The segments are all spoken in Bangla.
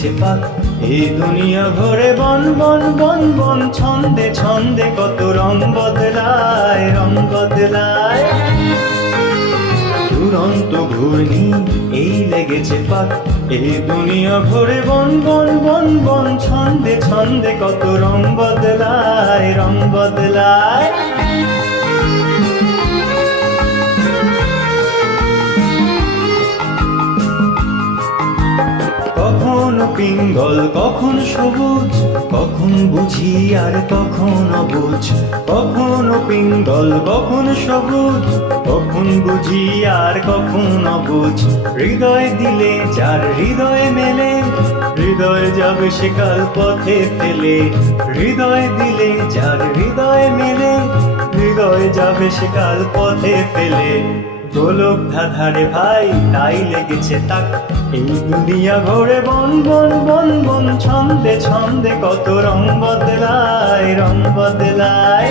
লেগেছে পাক। এই দুনিয়া ভরে বন বন বন বন, ছন্দে ছন্দে কত রং বদলায়, রং বদলায়। দুরন্ত ঘূর্ণি এই লেগেছে পাক। এই দুনিয়া ভরে বন বন বন বন, ছন্দে ছন্দে কত রং বদলায়, রং বদলায়। কখনো পিঙ্গল কখন সবুজ, কখন বুঝি আর কখন অবুঝ। কখনো পিঙ্গল কখন সবুজ, কখন বুঝি আর কখন অবুঝ। হৃদয় দিলে যার হৃদয় মেলে, হৃদয় যাবে সে কাল পথে ফেলে। হৃদয় দিলে যার হৃদয় মেলে, হৃদয় যাবে সে কাল পথে ফেলে। গোলক ধাঁধারে ভাই তাই লেগেছে তাক। এই দুনিয়া ভরে বন বন বন বন, ছন্দে ছন্দে কত রং বদলায়, রং বদলায়।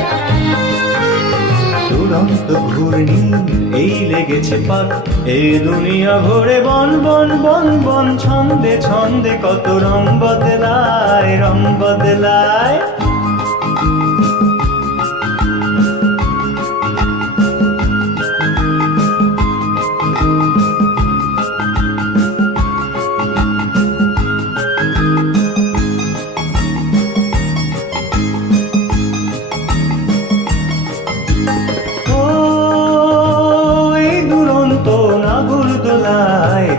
দুরন্ত ঘূর্ণি এই লেগেছে পাক। এই দুনিয়া ভরে বন বন বন বন, ছন্দে ছন্দে কত রং বদলায়, রং বদলায়।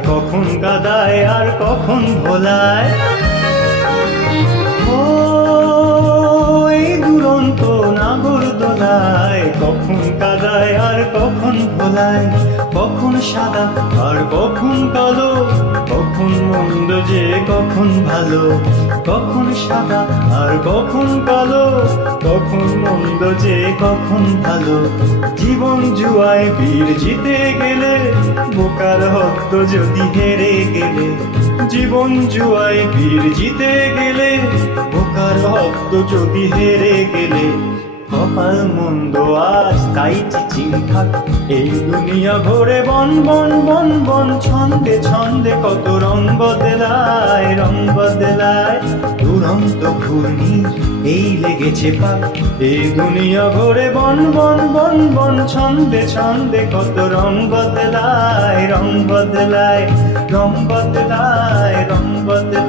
কখন গাদায় আর কখন ভোলায়, ও এই দুরন্ত নাগর দোলায়। কখন কাদায় আর কখন ভোলায়, কখন সাদা আর কখন কালো, কখন মন্দ যে কখন ভালো। কখন সাদা আর কখন কালো, কখন মন্দ যে কখন ভালো। জীবন জুয়ায় বীর জিতে গেলে, বোকার হদ্দ যদি হেরে গেলে। জীবন জুয়ায় বীর জিতে গেলে, বোকার হদ্দ যদি হেরে গেলে। কপাল মন্দ আজ তাই চিচিং থাক। এই দুনিয়া ভরে বন বন বন বন, ছন্দে ছন্দে কত রং বদলায়, রং বদলায়। দুরন্ত ঘূর্ণি এই লেগেছে পাক। এই দুনিয়া ভরে বন বন বন বন, ছন্দে ছন্দে কত রং বদলায়, রং বদলায়, রং বদলায়, রং বদলায়।